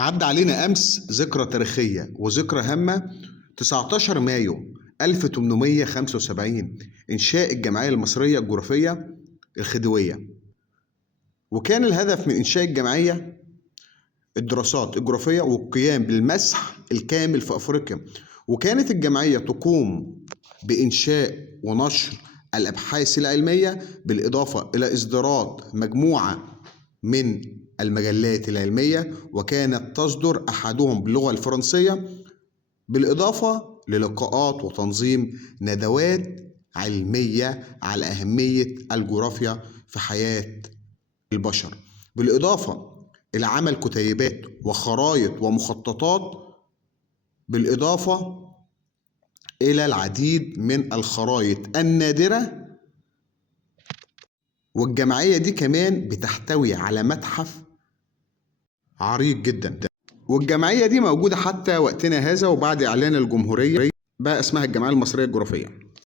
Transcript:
عدى علينا أمس ذكرى تاريخية وذكرى هامة. 19 مايو 1875 إنشاء الجمعية المصرية الجغرافية الخديوية. وكان الهدف من إنشاء الجمعية الدراسات الجغرافية والقيام بالمسح الكامل في أفريقيا. وكانت الجمعية تقوم بإنشاء ونشر الأبحاث العلمية بالإضافة إلى إصدارات مجموعة من المجلات العلمية، وكانت تصدر أحدهم باللغة الفرنسية، بالإضافة للقاءات وتنظيم ندوات علمية على أهمية الجغرافيا في حياة البشر، بالإضافة إلى عمل كتيبات وخرائط ومخططات، بالإضافة إلى العديد من الخرائط النادرة. والجمعية دي كمان بتحتوي على متحف عريق جدا، والجمعية دي موجودة حتى وقتنا هذا. وبعد إعلان الجمهورية بقى اسمها الجمعية المصرية الجغرافية.